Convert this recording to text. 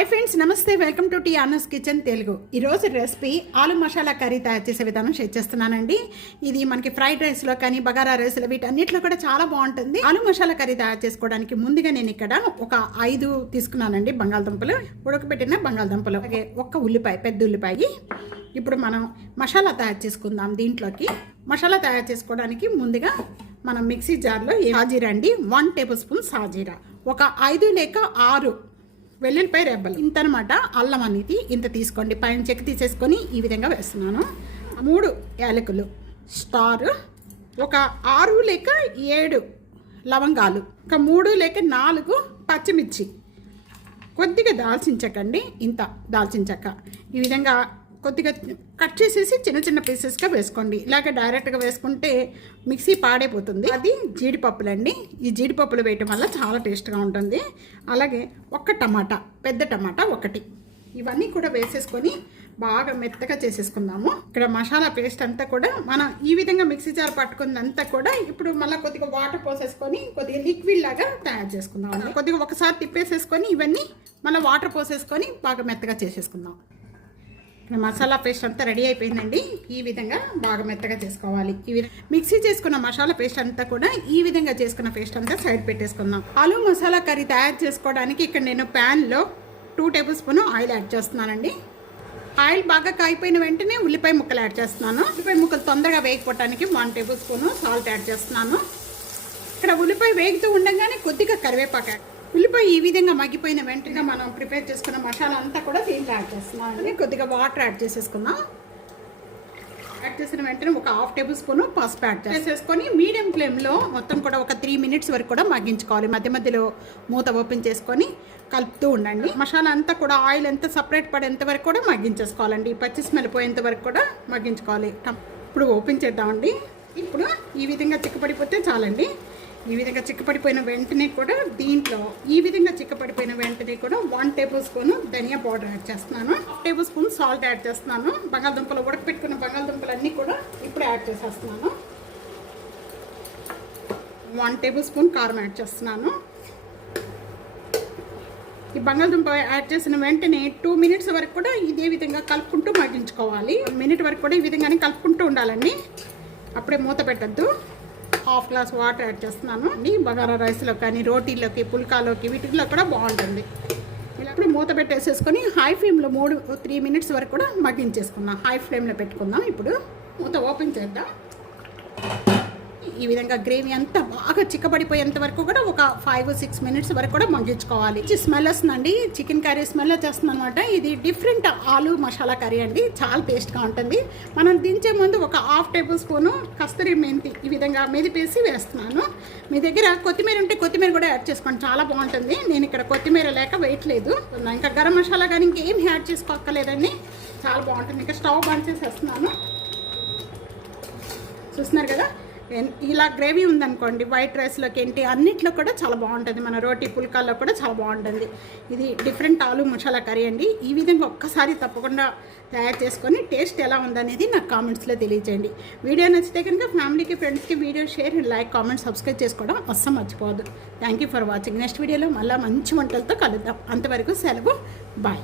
Hi friends నమస్తే welcome to టీ ఆనస్ కిచెన్ తెలుగు ఈరోజు రెసిపీ ఆలు మసాలా కర్రీ తయారు చేసే విధానం షేర్ చేస్తున్నానండి. ఇది మనకి ఫ్రైడ్ రైస్లో కానీ బగారా రైస్లో వీటన్నిటిలో కూడా చాలా బాగుంటుంది. ఆలు మసాలా కర్రీ తయారు చేసుకోవడానికి ముందుగా నేను ఇక్కడ ఒక ఐదు తీసుకున్నానండి బంగాళదుంపలు. ఉడకబెట్టిన బంగాళదుంపలు. అలాగే ఒక్క ఉల్లిపాయ పెద్ద ఉల్లిపాయ. ఇప్పుడు మనం మసాలా తయారు చేసుకుందాం దీంట్లోకి. మసాలా తయారు చేసుకోవడానికి ముందుగా మనం మిక్సీ జార్లో సాజీరా అండి? వన్ టేబుల్ స్పూన్ సాజీరా. ఒక ఐదు లేక ఆరు వెల్లుల్లిపాయ రెబ్బలు. ఇంత అనమాట అల్లం అనేది ఇంత తీసుకోండి. పైన చెక్కి తీసేసుకొని ఈ విధంగా వేస్తున్నాను. మూడు యాలకులు. స్టార్. ఒక ఆరు లేక ఏడు లవంగాలు. ఒక మూడు లేక నాలుగు పచ్చిమిర్చి. కొద్దిగా దాల్చిన చెక్క అండి. ఇంత దాల్చిన చెక్క. ఈ విధంగా కొద్దిగా కట్ చేసేసి చిన్న చిన్న పీసెస్గా వేసుకోండి. ఇలాగ డైరెక్ట్గా వేసుకుంటే మిక్సీ పాడైపోతుంది. అది జీడిపప్పులండి. ఈ జీడిపప్పులు వేయటం వల్ల చాలా టేస్ట్గా ఉంటుంది. అలాగే ఒక్క టమాటా పెద్ద టమాటా ఒకటి. ఇవన్నీ కూడా వేసేసుకొని బాగా మెత్తగా చేసేసుకుందాము. ఇక్కడ మసాలా పేస్ట్ అంతా కూడా మనం ఈ విధంగా మిక్సీ జార్ పట్టుకుందంతా కూడా ఇప్పుడు మళ్ళీ కొద్దిగా వాటర్ పోసేసుకొని కొద్దిగా లిక్విడ్ లాగా తయారు చేసుకుందాం కొద్దిగా ఒకసారి తిప్పేసేసుకొని ఇవన్నీ మళ్ళీ వాటర్ పోసేసుకొని బాగా మెత్తగా చేసేసుకుందాం. మసాలా పేస్ట్ అంతా రెడీ అయిపోయిందండి. ఈ విధంగా బాగా మెత్తగా చేసుకోవాలి. ఈ విధంగా మిక్సీ చేసుకున్న మసాలా పేస్ట్ అంతా కూడా ఈ విధంగా చేసుకున్న పేస్ట్ అంతా సైడ్ పెట్టేసుకుందాం. ఆలు మసాలా కర్రీ తయారు చేసుకోవడానికి ఇక్కడ నేను ప్యాన్లో two tablespoon oil add చేస్తున్నానండి. ఆయిల్ బాగా కాయిపోయిన వెంటనే ఉల్లిపాయ ముక్కలు యాడ్ చేస్తున్నాను. ఉల్లిపాయ ముక్కలు తొందరగా వేగిపోవటానికి one tablespoon salt add చేస్తున్నాను. ఇక్కడ ఉల్లిపాయ వేగుతూ ఉండగానే కొద్దిగా కరివేపాకు యాడ్ ఉల్లిపాయ ఈ విధంగా మగ్గిపోయిన వెంటనే మనం ప్రిపేర్ చేసుకున్న మసాలా అంతా కూడా దీంట్లో యాడ్ చేస్తున్నాం అండి. కొద్దిగా వాటర్ యాడ్ చేసేసుకుందాం. యాడ్ చేసిన వెంటనే ఒక హాఫ్ టేబుల్ స్పూన్ పసుపు యాడ్ చేసేసుకొని మీడియం ఫ్లేమ్లో మొత్తం కూడా ఒక త్రీ మినిట్స్ వరకు కూడా మగ్గించుకోవాలి. మధ్య మధ్యలో మూత ఓపెన్ చేసుకొని కలుపుతూ ఉండండి. మసాలా అంతా కూడా ఆయిల్ ఎంత సపరేట్ పడేంత వరకు కూడా మగ్గించేసుకోవాలండి. పచ్చి స్మెల్ పోయేంత వరకు కూడా మగ్గించుకోవాలి. ఇప్పుడు ఓపెన్ చేద్దామండి. ఇప్పుడు ఈ విధంగా చిక్కపడిపోతే చాలండి. ఈ విధంగా చిక్కపడిపోయిన వెంటనే కూడా దీంట్లో ఈ విధంగా చిక్కపడిపోయిన వెంటనే కూడా వన్ టేబుల్ స్పూన్ ధనియా పౌడర్ యాడ్ చేస్తున్నాను. టేబుల్ స్పూన్ సాల్ట్ యాడ్ చేస్తున్నాను. బంగాళదుంపలు ఉడకపెట్టుకున్న బంగాళదుంపలు అన్నీ కూడా ఇప్పుడు యాడ్ చేసేస్తున్నాను. వన్ టేబుల్ స్పూన్ కారం యాడ్ చేస్తున్నాను. ఈ బంగాళదుంప యాడ్ చేసిన వెంటనే టూ మినిట్స్ వరకు కూడా ఇదే విధంగా కలుపుకుంటూ మగ్గించుకోవాలి. మినిట్ వరకు కూడా ఈ విధంగానే కలుపుకుంటూ ఉండాలండి. అప్పుడే మూత పెట్టద్దు. హాఫ్ గ్లాస్ వాటర్ యాడ్ చేస్తున్నాను. అండి బగారా రైస్లో కానీ రోటీలోకి పుల్కాలోకి వీటిలో కూడా బాగుంటుంది. ఇలా ఇప్పుడు మూత పెట్టేసేసుకొని హై ఫ్లేమ్లో మూడు త్రీ మినిట్స్ వరకు కూడా మగ్గించేసుకుందాం. హై ఫ్లేమ్లో పెట్టుకుందాం. ఇప్పుడు మూత ఓపెన్ చేద్దాం. ఈ విధంగా గ్రేవీ అంతా బాగా చిక్కబడిపోయేంత వరకు కూడా ఒక ఫైవ్ సిక్స్ మినిట్స్ వరకు కూడా మగ్గించుకోవాలి. స్మెల్ వస్తుందండి. చికెన్ కర్రీ స్మెల్ వచ్చేస్తుంది అనమాట ఇది డిఫరెంట్ ఆలు మసాలా కర్రీ అండి. చాలా టేస్ట్గా ఉంటుంది. మనం దించే ముందు ఒక హాఫ్ టేబుల్ స్పూను కస్తూరి మెంతి ఈ విధంగా మెదిపేసి వేస్తున్నాను. మీ దగ్గర కొత్తిమీర ఉంటే కొత్తిమీర కూడా యాడ్ చేసుకోండి. చాలా బాగుంటుంది. నేను ఇక్కడ కొత్తిమీర లేక వేయట్లేదు ఇంకా గరం మసాలా కానీ ఇంకేం యాడ్ చేసుకోక్కర్లేదండి. చాలా బాగుంటుంది. ఇంకా స్టవ్ బంద్ చేసేస్తున్నాను. చూస్తున్నారు కదా? ఇలా గ్రేవీ ఉందనుకోండి వైట్ రైస్లోకి ఏంటి అన్నిట్లో కూడా చాలా బాగుంటుంది. మన రోటీ పుల్కాల్లో కూడా చాలా బాగుంటుంది. ఇది డిఫరెంట్ ఆలు మసాలా కర్రీ అండి. ఈ విధంగా ఒక్కసారి తప్పకుండా తయారు చేసుకొని టేస్ట్ ఎలా ఉందనేది నాకు కామెంట్స్లో తెలియజేయండి వీడియో నచ్చితే కనుక ఫ్యామిలీకి ఫ్రెండ్స్కి video share like comment subscribe చేసుకోవడం అస్సలు మర్చిపోవద్దు. Thank you for watching. Next వీడియోలో మళ్ళీ మంచి వంటలతో కలుద్దాం. అంతవరకు సెలవు. బాయ్.